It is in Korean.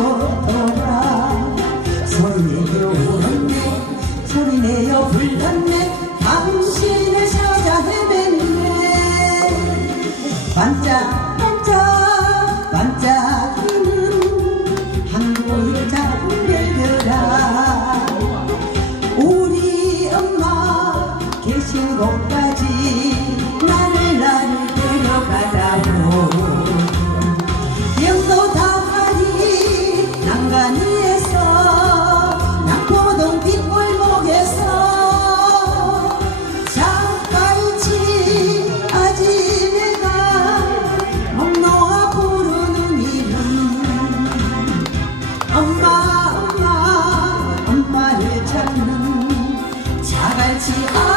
돌아라 소리내요 불렀네 소리내요 불렀네 당신을 찾아 헤맸네 반짝 반짝 반짝이는 한골자 별들아 우리 엄마 계신 곳까지 to all.